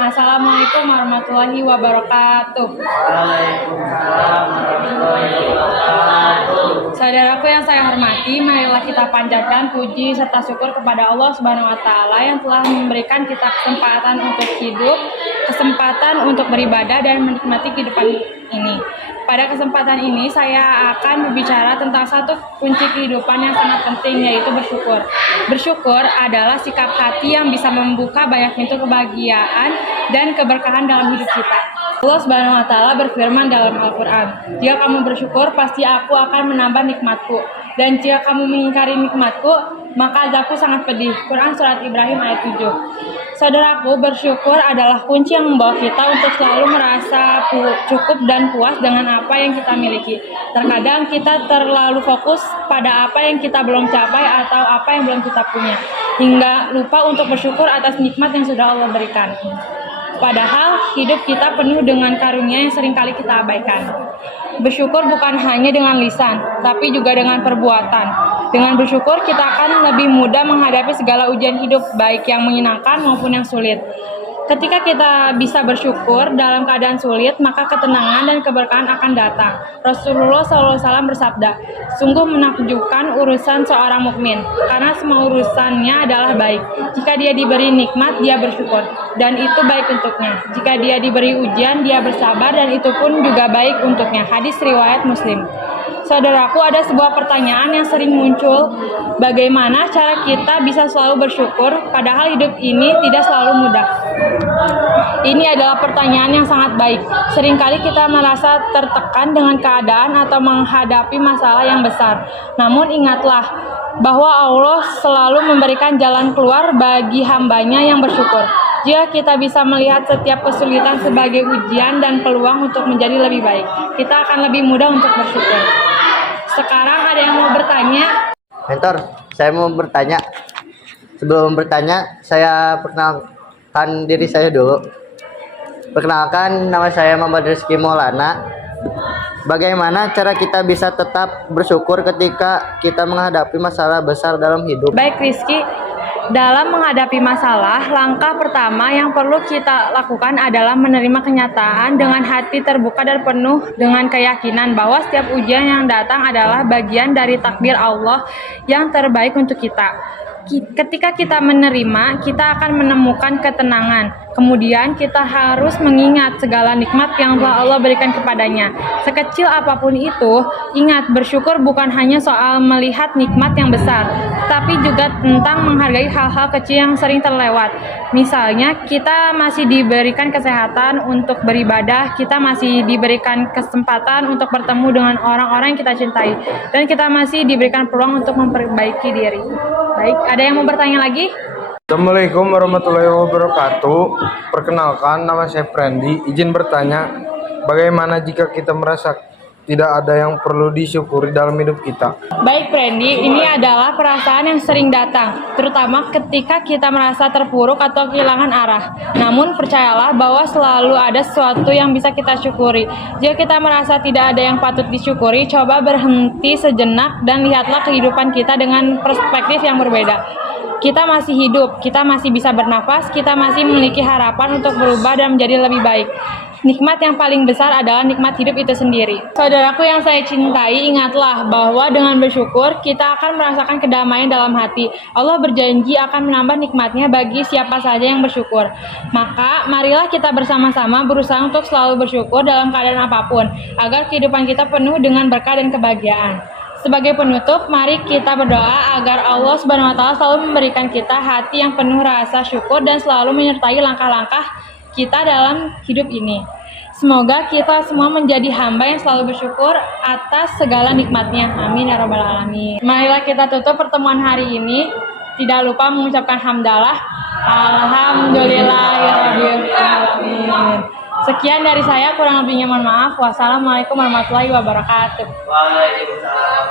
Assalamualaikum warahmatullahi wabarakatuh. Waalaikumsalam warahmatullahi wabarakatuh. Saudaraku yang saya hormati, marilah kita panjatkan puji serta syukur kepada Allah Subhanahu wa taala yang telah memberikan kita kesempatan untuk hidup, kesempatan untuk beribadah dan menikmati kehidupan ini. Pada kesempatan ini saya akan berbicara tentang satu kunci kehidupan yang sangat penting, yaitu bersyukur. Bersyukur adalah sikap hati yang bisa membuka banyak pintu kebahagiaan dan keberkahan dalam hidup kita. Allah Subhanahu wa taala berfirman dalam Al-Qur'an, "Jika kamu bersyukur, pasti aku akan menambah nikmatku. Dan jika kamu mengingkari nikmatku, maka azabku sangat pedih." Quran Surat Ibrahim ayat 7. Saudaraku, bersyukur adalah kunci yang membawa kita untuk selalu merasa cukup dan puas dengan apa yang kita miliki. Terkadang kita terlalu fokus pada apa yang kita belum capai atau apa yang belum kita punya, hingga lupa untuk bersyukur atas nikmat yang sudah Allah berikan. Padahal hidup kita penuh dengan karunia yang seringkali kita abaikan. Bersyukur bukan hanya dengan lisan, tapi juga dengan perbuatan. Dengan bersyukur kita akan lebih mudah menghadapi segala ujian hidup, baik yang menyenangkan maupun yang sulit. Ketika kita bisa bersyukur dalam keadaan sulit, maka ketenangan dan keberkahan akan datang. Rasulullah SAW bersabda, "Sungguh menakjubkan urusan seorang mukmin, karena semua urusannya adalah baik. Jika dia diberi nikmat, dia bersyukur, dan itu baik untuknya. Jika dia diberi ujian, dia bersabar, dan itu pun juga baik untuknya." Hadis riwayat Muslim. Saudaraku, ada sebuah pertanyaan yang sering muncul, bagaimana cara kita bisa selalu bersyukur padahal hidup ini tidak selalu mudah? Ini adalah pertanyaan yang sangat baik. Seringkali kita merasa tertekan dengan keadaan atau menghadapi masalah yang besar. Namun ingatlah bahwa Allah selalu memberikan jalan keluar bagi hambanya yang bersyukur. Jika kita bisa melihat setiap kesulitan sebagai ujian dan peluang untuk menjadi lebih baik, kita akan lebih mudah untuk bersyukur. Sekarang ada yang mau bertanya? Mentor, saya mau bertanya. Sebelum bertanya, saya perkenalkan diri saya dulu. Perkenalkan, nama saya Muhammad Rizky Maulana. Bagaimana cara kita bisa tetap bersyukur ketika kita menghadapi masalah besar dalam hidup? Baik Rizky, dalam menghadapi masalah, langkah pertama yang perlu kita lakukan adalah menerima kenyataan dengan hati terbuka dan penuh dengan keyakinan bahwa setiap ujian yang datang adalah bagian dari takdir Allah yang terbaik untuk kita. Ketika kita menerima, kita akan menemukan ketenangan. Kemudian kita harus mengingat segala nikmat yang telah Allah berikan kepadanya. Sekecil apapun itu, ingat bersyukur bukan hanya soal melihat nikmat yang besar, tapi juga tentang menghargai hal-hal kecil yang sering terlewat. Misalnya, kita masih diberikan kesehatan untuk beribadah, kita masih diberikan kesempatan untuk bertemu dengan orang-orang yang kita cintai, dan kita masih diberikan peluang untuk memperbaiki diri. Baik, ada yang mau bertanya lagi? Assalamualaikum warahmatullahi wabarakatuh. Perkenalkan, nama saya Prandi. Izin bertanya, bagaimana jika kita merasa tidak ada yang perlu disyukuri dalam hidup kita? Baik Prandi, ini adalah perasaan yang sering datang, terutama ketika kita merasa terpuruk atau kehilangan arah. Namun percayalah bahwa selalu ada sesuatu yang bisa kita syukuri. Jika kita merasa tidak ada yang patut disyukuri, coba berhenti sejenak dan lihatlah kehidupan kita dengan perspektif yang berbeda. Kita masih hidup, kita masih bisa bernafas, kita masih memiliki harapan untuk berubah dan menjadi lebih baik. Nikmat yang paling besar adalah nikmat hidup itu sendiri. Saudaraku yang saya cintai, ingatlah bahwa dengan bersyukur, kita akan merasakan kedamaian dalam hati. Allah berjanji akan menambah nikmatnya bagi siapa saja yang bersyukur. Maka, marilah kita bersama-sama berusaha untuk selalu bersyukur dalam keadaan apapun, agar kehidupan kita penuh dengan berkah dan kebahagiaan. Sebagai penutup, mari kita berdoa agar Allah Subhanahu wa taala selalu memberikan kita hati yang penuh rasa syukur dan selalu menyertai langkah-langkah kita dalam hidup ini. Semoga kita semua menjadi hamba yang selalu bersyukur atas segala nikmatnya. Amin ya rabbal alamin. Marilah kita tutup pertemuan hari ini. Tidak lupa mengucapkan hamdalah. Alhamdulillahirabbil alamin. Sekian dari saya, kurang lebihnya mohon maaf. Wassalamualaikum warahmatullahi wabarakatuh. Waalaikumsalam.